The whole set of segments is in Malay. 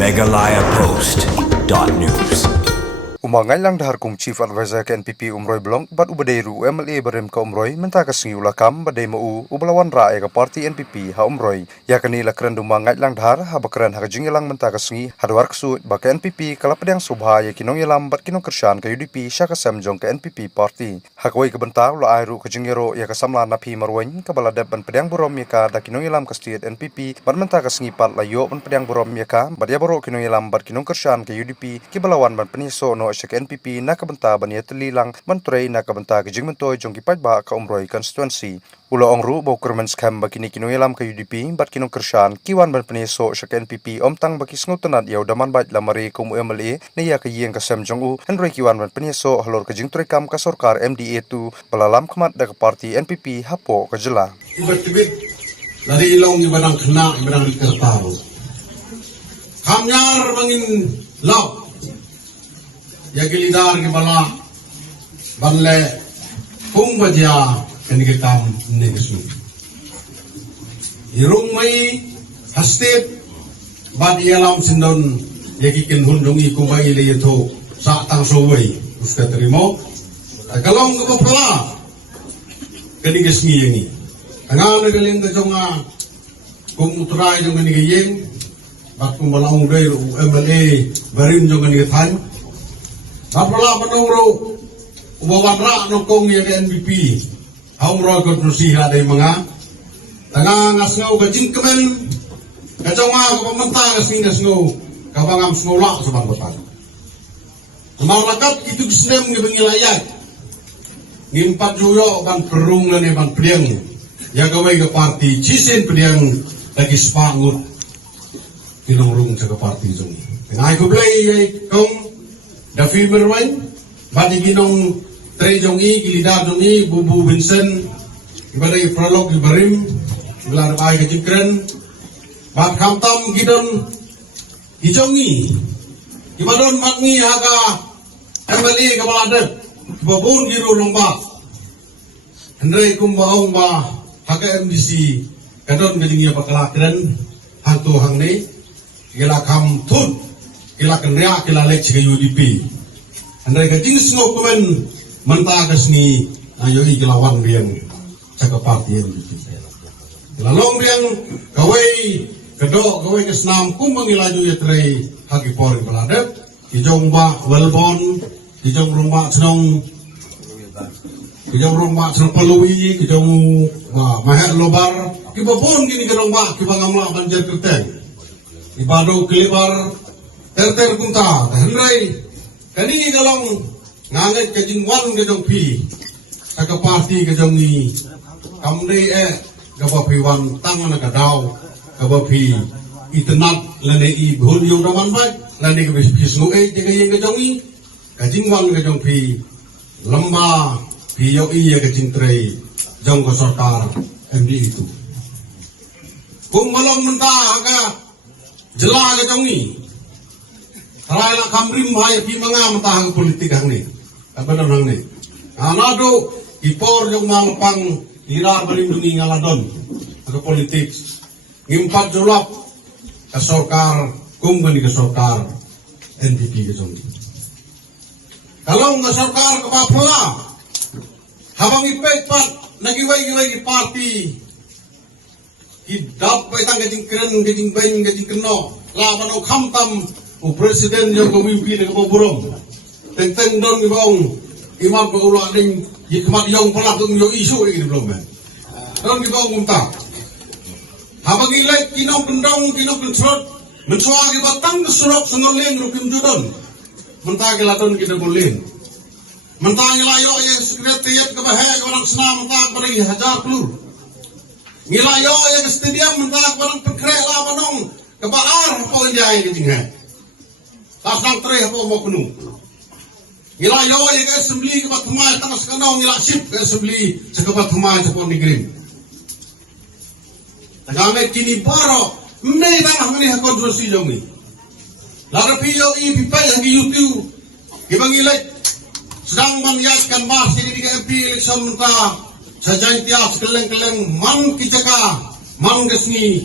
megalayapost.news. Umangai lang dahar kong Chief Advisor ke NPP Umroy Blong bat ubadeiru MLA barim ka Umroy menta kasingi ulakam badai mau ubalawan rae ka parti NPP ha Umroy ya kanila keren umangai lang dahar ha bakren ha kajing ilang menta kasingi hadwar ksut ba ka NPP kalapdang subha ya kinong ilam bat kinong kersyan ka UDP sya ka samjong ka NPP parti ha kawai ka benta ula airu kajing iro ya ka samla napi marwain ka baladab ban pedang burom ya ka da kinong ilam ka state NPP bat menta kasingi pat layo ban pedang burom ya ka bat ya baro kinong ilam bat kinong kersyan ka UDP ki balawan ban peniso no sa NPP nakabenta bania telilang mentray nakabenta ke jingmentoy jong kipat ba ka Umroy constituency ulo ongru bo kermen skam bakini kinoilam ka UDP bat kinong kersyan kiwan ban peniso sa NPP omtang baki sngutanat yaw daman bat lamari kum MLA niya ka yeng ka samjong u henry kiwan ban peniso halor ka jingtray kam ka sorkar MDA tu balalam khamat da ka parti NPP hapo ka jela tibet dari ilong ibadang kena ibadang dikertaru kamnyar bangin law ya gilidar ke bala banle kung baja kani ke kam ne kesu irung mai hastet bad ialam sindon yaki ken hundungi ku bai le yatho sa tang sowai uska terimo kalong ke bapala kani ke smi yani angan galing ke jonga kung utrai jong kani ke yeng bat kung balang dai MLA barim jong kani ke than Apala menungro ubawadra nongkong ya ke NPP haumro konstitusi hadai mga tanga ngasngau gajing kemen kajonga ke pemerintah ngasngau kabangam semola sebang betang masyarakat itu kisnem ke bengilayat ngimpat juyo ban perung lane ban priang ya gawai ke parti cisen priang lagi sepangut kinongrung ke parti zong ngai ko blai kong Davi Merwain, badi ginong Tre Jongi, Gilida Jongi, Bubu Vincent, ibadai prolog ibarim, gelar bayi kejikren, bad kamtam gidon Ijongi, ibadon matni haga MLA kepaladet, babun giru lomba, Hendrai kumbaong ba haga MDC, kadon gejingnya bakalakren, hantu hangne, gelakam tun. Kila kenria kila lek ke UDP. Andai ka jing sngo kumen mentagas ni ayo i kelawan biang caka parti UDP. Kila long biang kawai kedok kawai ke senam kum mengilaju ya trai hagi pori beladet kijong ba welbon kijong rumah senong pelui kijong maher lobar kibabon gini kedong ba kibangamla banjir kerteng ibado kelibar ter kunta henrai kani galong nganget ke jingwan ke jong pi ka parti ke jong ni kamdei gaba piwan tangan ka daw gaba pi itnat lane i bhul yo daman bai lane ke bisnu je ke yeng ke jong ni ka jingwan ke jong pi lamba pi yo i ke jingtrei jong ko sarkar MD itu kung malong menta ka jela ke jong ni Raya kamrim hai pi manga matahang politik hang ni. Apa hang ni? Anado ipor yung mangpang ira balindungi ngaladon ke politik. Ngimpat julap ke sorkar kung ke sorkar NPP ke jong. Kalau ke sorkar ke bapala habang ipek pat nagiway ki parti idap petang gajing keren gajing bain gajing keno laban o kamtam o presiden yang pemimpin ng kapaburong teng don ibang imam paulah ning yikmat yang pala tung yo isu ini belum man don ibang umta habang ilay kinong pendong kinong pensrot mensuagi batang kesurok sengoleng rukim judon mentagi ladon kita boleh mentagi layo ya sekretariat kebahagia orang senam mentag beri hajar pelur ngilayo ya stadium mentag barang perkrek lah manong kebaar apa jai kejingah Tasang tre apa mau penuh. Gila yo ya ke assembly ke batmai tangas kanau ngila sip ke assembly sekebat thamai sepon negeri. Tagame kini baro me tanah meni kontroversi jong ni. Lara piyo i pipai hagi YouTube. Gibang ilai sedang menyiaskan mas ini di MP election menta sajai tias keleng-keleng man kijaka man gesni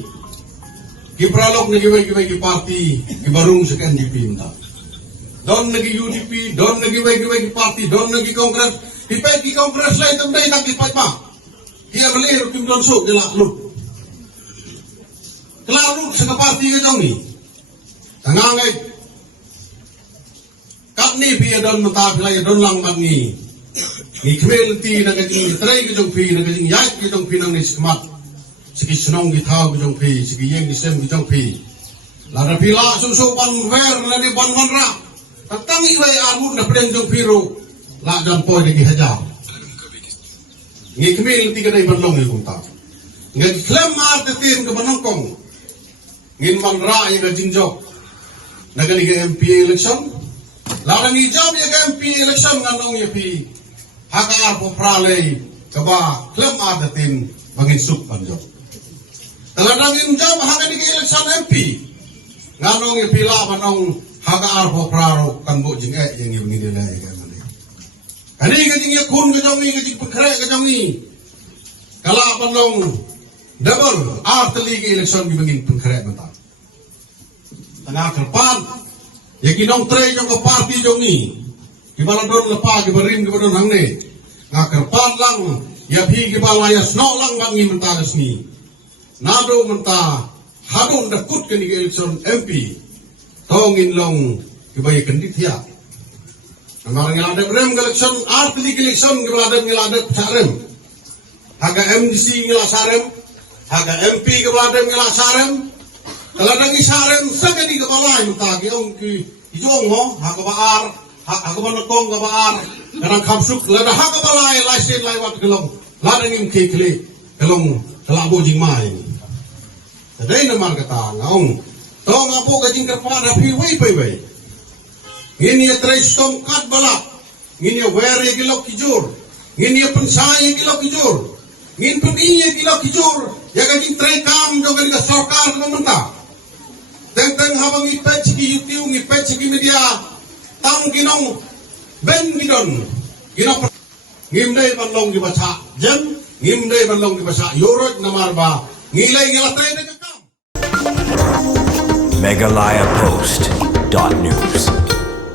Gibralok na giway party, gibarong sa NDP mta. Don nagi UDP, don nagi giway party, don nagi Congress, ipay ki Congress la itam day nagipay pa. Kaya malero kim don so dila lut. Klaro sa party ka jong ni. Tangangay. Kapni piya don matapilay don lang mangi. Ni kmelti na kajing tray ka jong pi na kajing yat ka jong pinang ni smat. Sige sunong gitaw ka jong pi, sige yeng isem ka jong pi. Lara pila susupan ver na di banwanra. Tatangi way armut na preng jong piro. La jan poy na gihajaw. Ni kmelti ka na ibanlong yung ta. Ngag klem artetin ka manongkong. Ngin man ra yung kajingjok. Nagani ka MP election. Lara ni job yung MP election nga nung yung pi. Haka arpo pralay. Kaba klem artetin mangin sukpan jok. Talagang yung job, hanga ni election MP. Nga nung ipila man nung hanga arpo praro kan bo jing yung ibang nilay ka man. Kani ka jing yakun ka jong ka jing pagkare ka jong kalapan nung double artali ka election ibang pagkare man ta. Tanakarpan, yung ginong tray yung ka-party jong ibala doon lapa, ibarim ka doon hangne. Ngakarpan lang, yabhi gibalayas no lang bangi mentagas ni. Nado menta hadon dakut ke ni election MP tongin long kibay kendit ya amarang ngilada brem election artli election ngilada sarem haga MDC sarem haga MP ngila sarem taladang sarem sagadi kabalay mutagi ong ki ijong mo haga baar haga manokong baar kanang kapsuk lada haga balay laisen laywat gelong ladang im kekle gelong kelabo jing mai. Taday naman kata ngaong to nga po kajing karpada piway payway. Ngini ya traistong kat balak. Ngini ya weri gilok kijur. Ngini ya pensaya gilok kijur. Ngin peninya gilok kijur. Ya kajing trekam do kajing sarkar namanta. Teng habang ipet sigi YouTube ipet sigi media tang ginong ben gidon. Ginong ngimday manlong di basa jem ngimday manlong di basa yorot namarba ngilay ngilatay na Megalayapost.news